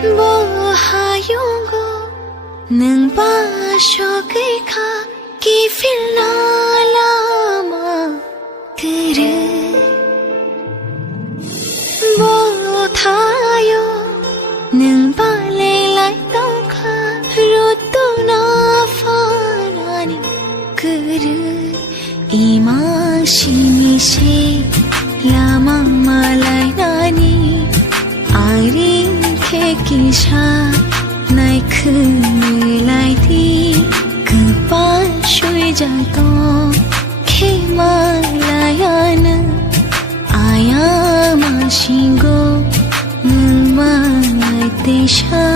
Bohayungo nang basho kha ki filnalama kere Bothayo nang balay lai tongkha rutu na fanani kere Ima shimi she lama malay nani Airing ke kisha nai khulai thi kpa shui ja to ke malayan aya ma shingo nang ma nai te sha